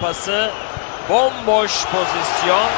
Pası, bomboş pozisyon.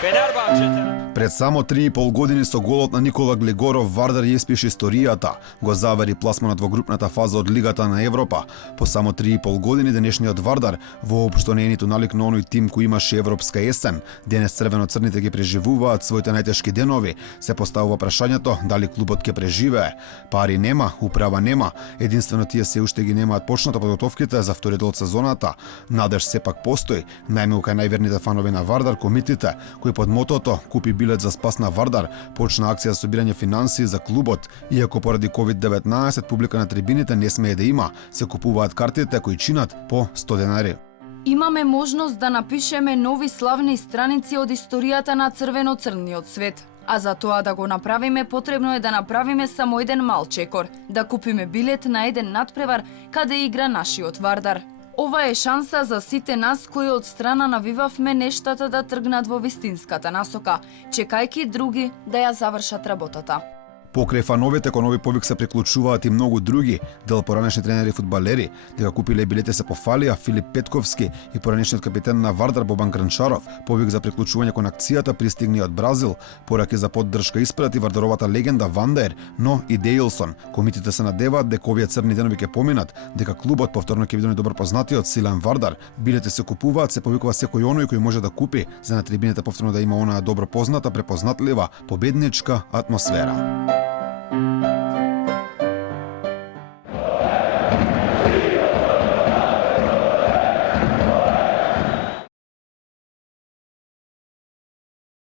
Fenerbahçe tarafı. Пред само 3,5 години со голот на Никола Глегоров Вардар ја испише историјата, го завери пласманот во групната фаза од Лигата на Европа. По само 3,5 години денешниот Вардар воопшто не е ниту налик на оној тим кој имаше европска есен. Денес црвено-црните ги преживуваат своите најтешки денови. Се поставува прашањето дали клубот ќе преживее. Пари нема, управа нема. Единствено тие се уште ги немаат почната подготовките за втори дел од сезоната. Надеж сепак постои, најмногу кај најверните фанови на Вардар, комитите, кои под мотото купи билет за спас на Вардар, почна акција за собирање финансии за клубот. Иако поради COVID-19 публика на трибините не смее да има, се купуваат картите кои чинат по 100 денари. Имаме можност да напишеме нови славни страници од историјата на црвено-црниот свет. А за тоа да го направиме, потребно е да направиме само еден мал чекор, да купиме билет на еден надпревар каде игра нашиот Вардар. Ова е шанса за сите нас кои од страна навивавме нештата да тргнат во вистинската насока, чекајки други да ја завршат работата. Покрај фановите, кон овој повик се приклучуваат и многу други, дел поранешни тренери и фудбалери, дека купиле билети се пофалија Филип Петковски и поранешниот капитен на Вардар Бобан Гранчаров. Повик за приклучување кон акцијата пристигна од Бразил, пораки за поддршка испрати Вардаровата легенда Вандер, но и Дејлсон. Комитите се надеваат дека овие црни денови ќе поминат, дека клубот повторно ќе биде добро познатиот силен Вардар. Билети се купуваат, се повикува секој оној кој може да купи, за на трибините повторно да има онаа добро позната, препознатлива, победничка атмосфера.